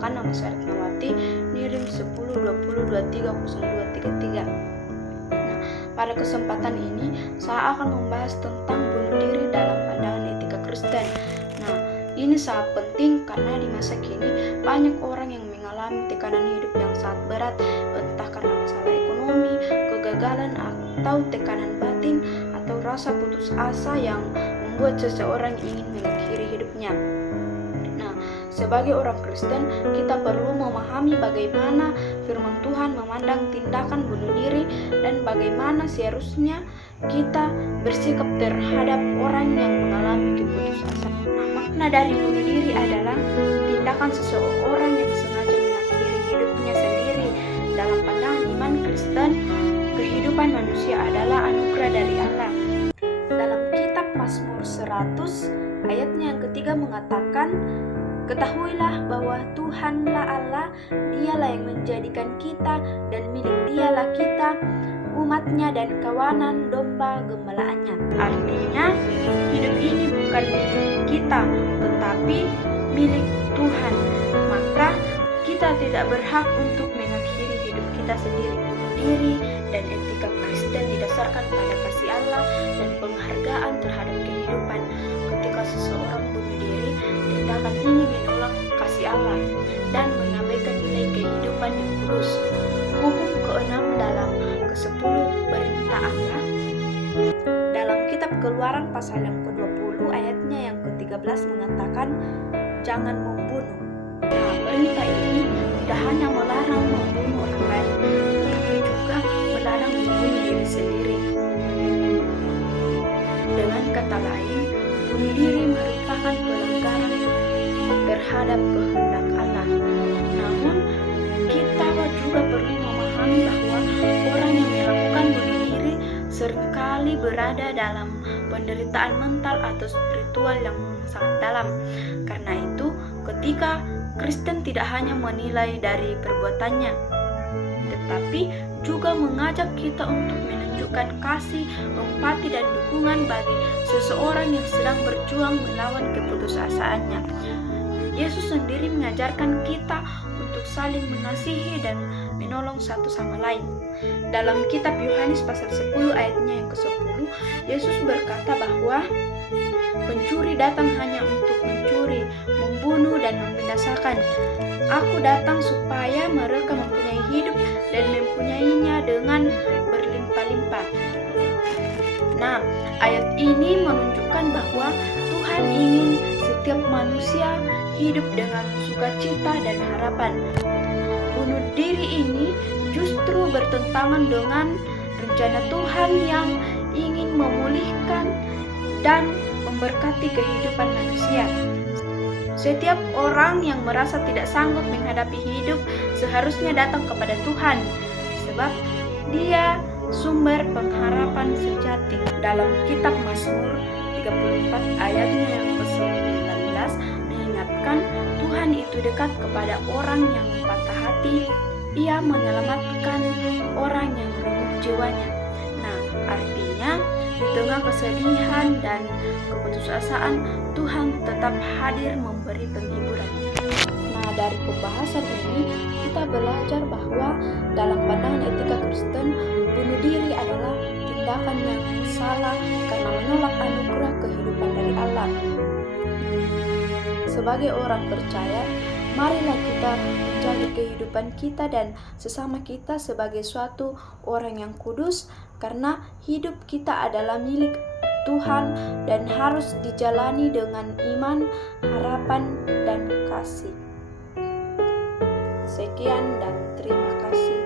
menggunakan nama Retnawati Nirim 1020230233. Nah, pada kesempatan ini saya akan membahas tentang bunuh diri dalam pandangan etika Kristen. Nah, ini sangat penting karena di masa kini banyak orang yang mengalami tekanan hidup yang sangat berat, entah karena masalah ekonomi, kegagalan, atau tekanan batin, atau rasa putus asa yang membuat seseorang ingin mengakhiri hidupnya. Nah, sebagai orang Kristen, kita perlu memahami bagaimana firman Tuhan memandang tindakan bunuh diri dan bagaimana seharusnya kita bersikap terhadap orang yang mengalami keputusasaan. Nah, makna dari bunuh diri adalah tindakan seseorang yang sengaja mengakhiri hidupnya sendiri. Dalam pandangan iman Kristen, kehidupan manusia adalah anugerah dari Allah. Dalam kitab Mazmur 100 ayatnya yang ketiga mengatakan, "Ketahuilah bahwa Tuhanlah Allah, Dialah yang menjadikan kita dan milik Dialah kita, umatnya dan kawanan domba gembalaannya." Artinya, hidup ini bukan milik kita, tetapi milik Tuhan. Maka kita tidak berhak untuk mengakhiri hidup kita sendiri. Bunuh diri dan etika Kristen didasarkan pada kasih Allah dan penghargaan terhadap kehidupan. Ketika seseorang bunuh diri, tindakan ini menolak kasih Allah dan mengabaikan nilai kehidupan yang kudus. Hukum ke-6 dalam ke-10 perintah Allah. Dalam kitab Keluaran pasal yang ke-20 ayatnya yang ke-13 mengatakan, "Jangan membunuh." Nah, perintah ini tidak hanya melarang membunuh orang lain, tetapi juga melarang membunuh diri sendiri. Dengan kata lain, bunuh diri merupakan pelanggaran terhadap kehendak Allah. Namun, kita juga perlu memahami bahwa orang yang melakukan bunuh diri seringkali berada dalam penderitaan mental atau spiritual yang sangat dalam. Karena itu, ketika Kristen tidak hanya menilai dari perbuatannya, tetapi juga mengajak kita untuk menunjukkan kasih, empati, dan dukungan bagi seseorang yang sedang berjuang melawan keputusasaannya. Yesus sendiri mengajarkan kita untuk saling mengasihi dan menolong satu sama lain. Dalam kitab Yohanes pasal 10 ayatnya yang ke-10, Yesus berkata bahwa pencuri datang hanya untuk mencuri, membunuh, dan membinasakan. Aku datang supaya mereka mempunyai hidup dan mempunyainya dengan berlimpah-limpah. Nah, ayat ini menunjukkan bahwa Tuhan ingin setiap manusia hidup dengan sukacita dan harapan. Bunuh diri ini justru bertentangan dengan rencana Tuhan yang ingin memulihkan dan memberkati kehidupan manusia. Setiap orang yang merasa tidak sanggup menghadapi hidup seharusnya datang kepada Tuhan, sebab Dia sumber pengharapan sejati. Dalam kitab Mazmur 34 ayatnya yang ke-19 mengingatkan, Tuhan itu dekat kepada orang yang patah hati, Ia menyelamatkan orang yang remuk jiwanya. Nah, artinya di tengah kesedihan dan keputusasaan, Tuhan tetap hadir memberi penghiburan. Nah, dari pembahasan ini kita belajar bahwa dalam pandangan etika Kristen, bunuh diri adalah tindakan yang salah karena menolak anugerah kehidupan dari Allah. Sebagai orang percaya, marilah kita menjaga kehidupan kita dan sesama kita sebagai suatu orang yang kudus, karena hidup kita adalah milik Tuhan dan harus dijalani dengan iman, harapan, dan kasih. Sekian dan terima kasih.